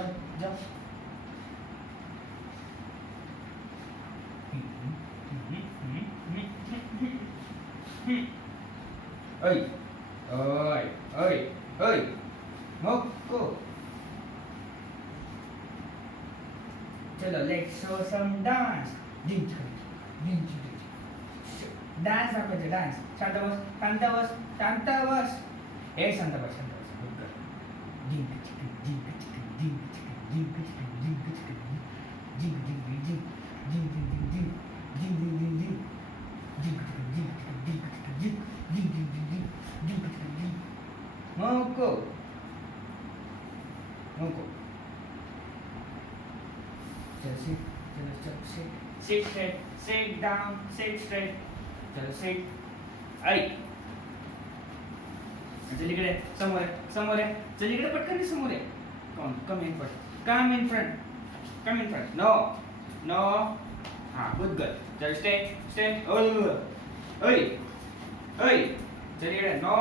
Jump jump. ऐ ऐ ऐ ऐ मोको. चलो लेट्स शो सम डान्स. डिंग डिंग डिंग. डान्स दाखवायचं डान्स. शांत बस शांत बस शांत बस. ए शांत बस शांत बस. Good girl. डिंग डिंग डिंग डिंग डिंग डिंग डिंग डिंग डिंग डिंग डिंग डिंग डिंग डिंग डिंग डिंग डिंग डिंग. मोको मोको. चलो sit. चलो चलो sit straight. Sit down. Sit straight. चलो sit. ऐ चल इकडे समोर आहे समोर आहे. चल इकडे पटकन समोर आहे. Come in front. Come in front. Come in front. No no. हाँ गुड गर्ल. चल स्टे स्टे. ऐ ऐ चल इकडे. No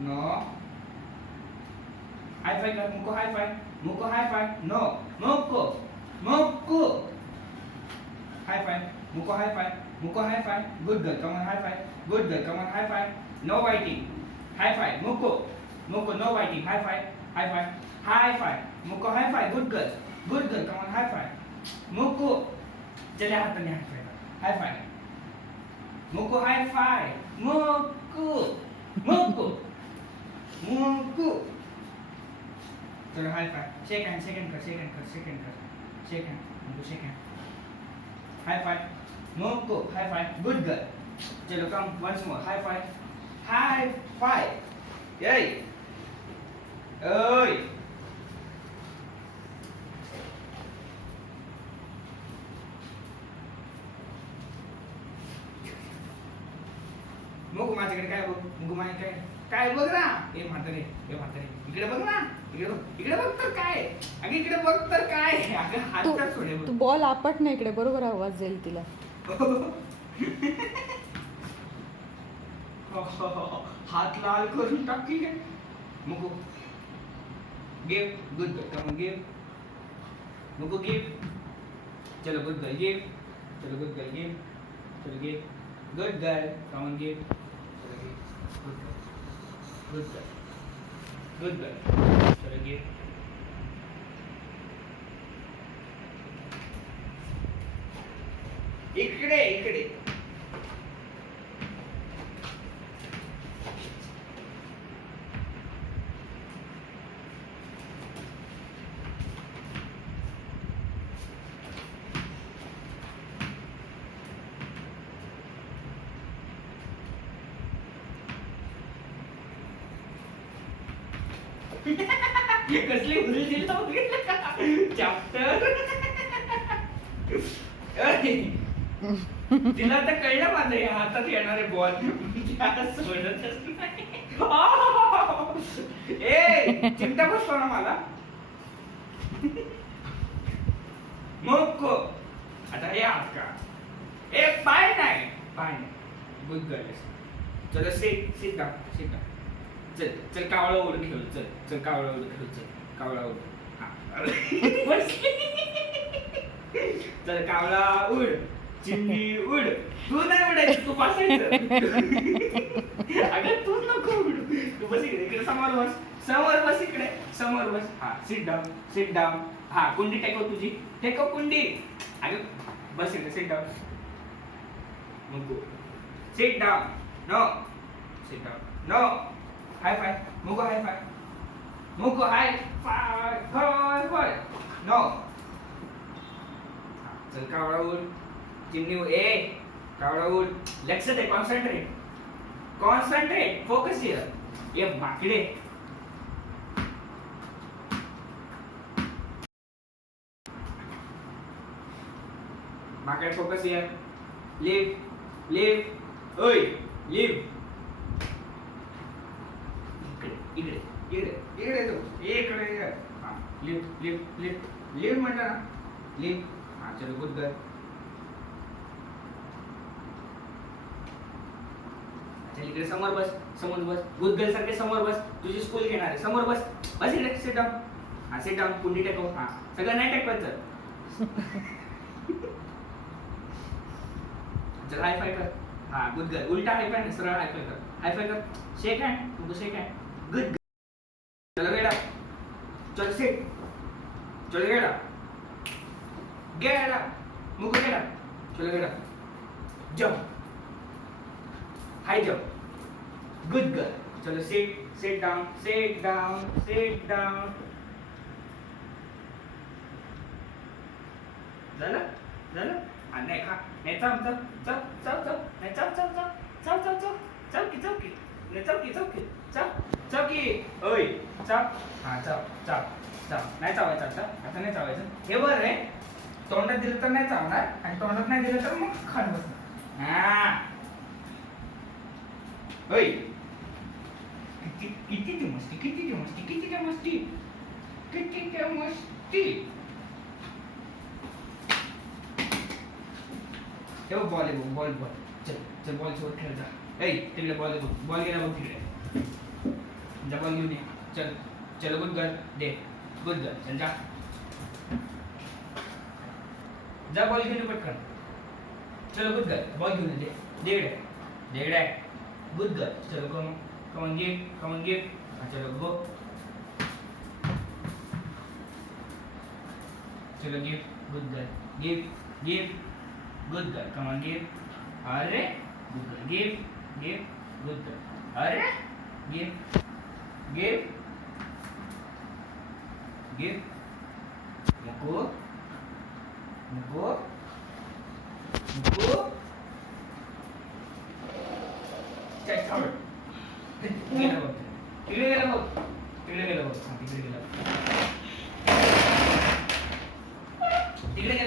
no. हाय फाय कर. मुको हाय फाय. मुको हाय फाय. नो मुको मुको. High five. मुको हाय फाय. मुको high five. Good girl. Come on high five. Good girl. Come on high five. No fighting. High five. मुको मुको. No fighting. High five. High five. High five. मुको high five. Good girl. Good girl. Come on high five. मुको. चले हाताने high five. High five. मुको high five. मुको मुको मुको. चलो हाई फाइव. शेक हैंड कर शेक हैंड कर शेक हैंड कर शेक हैंड. मुको शेक हैंड. हाई फाइव. मुको हाई फाइव. Good girl. चलो कम वंस मोर. हाई फाइव. हाई फाइव. यही ओय. मुको माझ्याकडे काय बघ. मुको माझ्याकडे काय बघ ना. ए म्हातारे इकडे बघ ना. इकडे बघ तर काय. अगं इकडे बघ तर काय. अगं हात तर सोडे बघ. तू बॉल आपट ना इकडे, बरोबर आवाज जाईल तिला. हात लाल करून टाकली. मुको give. Good girl. Come on give. मुको गिव. चलो गुड गर्ल गिव. चलो गुड गर्ल गिव. चलो give. Good girl. Come on give. चलो give. Good girl. Good girl. चलो गिव. इकडे इकडे. कसली उरी दिला चॅप्टर. तिला तर कळलं माझं या हातात येणारे बॉल सोडतच नाही. ए चिंता बसतो ना मला. मोको. आता हे हात का. ए पाय नाही. Good girl. चलो सिट डाऊन सिट डाऊन. चल कावळा उड खेळ. चल कावळा उड खेळ. चल कावळा उड. चल कावळा उड. चिमणी उड. तू नाही उडायचं तू बसायचं. अगं तू नको उडू. तू बस इकडे समोर बस. समोर बस इकडे समोर बस. हा सिट डाऊन. हा कुंडी टेकव तुझी. टेकव कुंडी. अगं बस इकडे सिट डाऊन. नको sit down. No sit down. No high five. मुको हाय फाय. मुको हाय फाय. Five no. चल कावळा उड. चिमणी उड. ए कावळा उड. लक्ष दे. Concentrate focus here. ये माकडे. माकडे फोकस हियर. लिव. ओय लिव. इकडे तू इकडे. हा लिव म्हणलं ना. लिव. हा चलो गुड गर्ल. चल इकडे समोर बस. गुड गर्ल सारखे समोर बस. तुझी स्कूल घेणार आहे. समोर बस. बस इकडे सिट डाऊन. हा सिट डाऊन कुंडी टेकव हा सगळं नाही टेकवायचं चल हाय फाय कर हा गुड गर्ल उलटा हाय फाय सरळ हाय फाय कर शेक हँड तुमको शेक हँड गुड चलो गेट अप चल सिट चलो गेट अप मुको गेट अप चलो गेट अप जंप हाई जंप गुड गर्ल चलो sit down झालं आणि नाही खा नाही चौकी ओय चाप हा चाप नाही चावायचं आता नाही चावायचं हे वर रे तोंडात दिलं तर नाही चावणार आणि तोंडात नाही दिलं तर मग खाण बसणार हा ओय किती ती मस्ती तेव्हा बॉल आहे बॉल चल बॉल सोबत खेळ जा ऐ तिकडे बॉल गेला बघ तिकडे जा बॉल घेऊन ये चल गुड गर्ल दे गुड गर्ल चल जा बॉल घेऊन ये पटकन चलो गुड गर्ल बॉल घेऊन ये दे गुड गर्ल चलो come on give चलो go चलो give good girl give good girl come on give अरे good girl give good girl अरे give मुको चल छोड़ तिकडे गेला बघ तिकडे गेला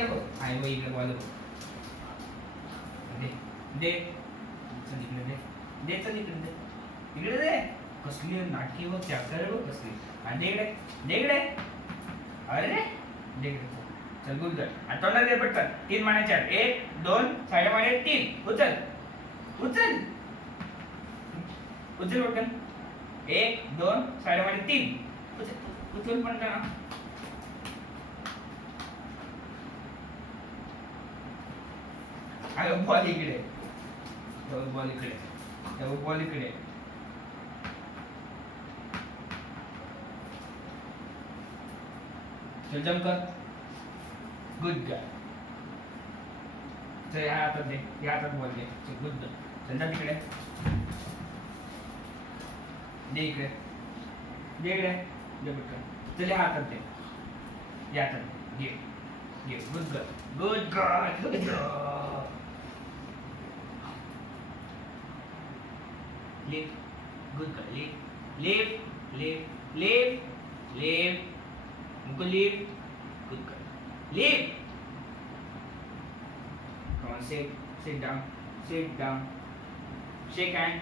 बघ आई बघ इकडे बॉल दे चल इकडे दे कसली नाटकी व चॅप्टर बघ कसली आणि दे इकडे अरे दे इकडे चल गुड गर्ल आणि तोंडात दे पटकन 3 मानाच्या 1 2 साडे माने 3 उचल पटकन 1 2 साडे माने 3 उचल पण का अरे बॉल इकडे चल जंप कर गुड गर्ल चल या हातात बॉल दे चल गुड गर्ल चल जा तिकडे दे पटकन चल या हातात घे good girl Live, good girl. Live. Muko live, good girl. Live. Come on, sit down. Shake hand.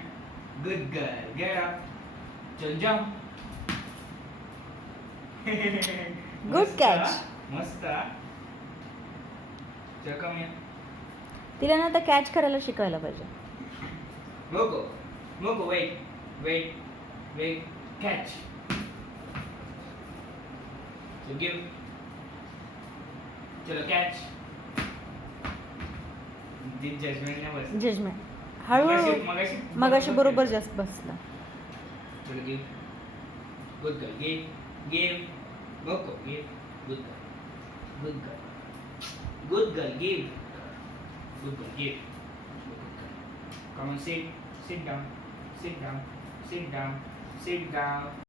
Good girl. Get up. Chal jump. Good catch. मस्त. चल come here. तिला ना आता कॅच करायला शिकायला पाहिजे. Moko, wait, catch. So give. Chalo catch. Did judgment ना बस. Judgement हळूहळू मगाशी बरोबर जास्त बसला. Chalo give. Good girl. Give. Moko, give. Good girl. Good girl, give. Good girl, give. Come on, sit down. Sit down.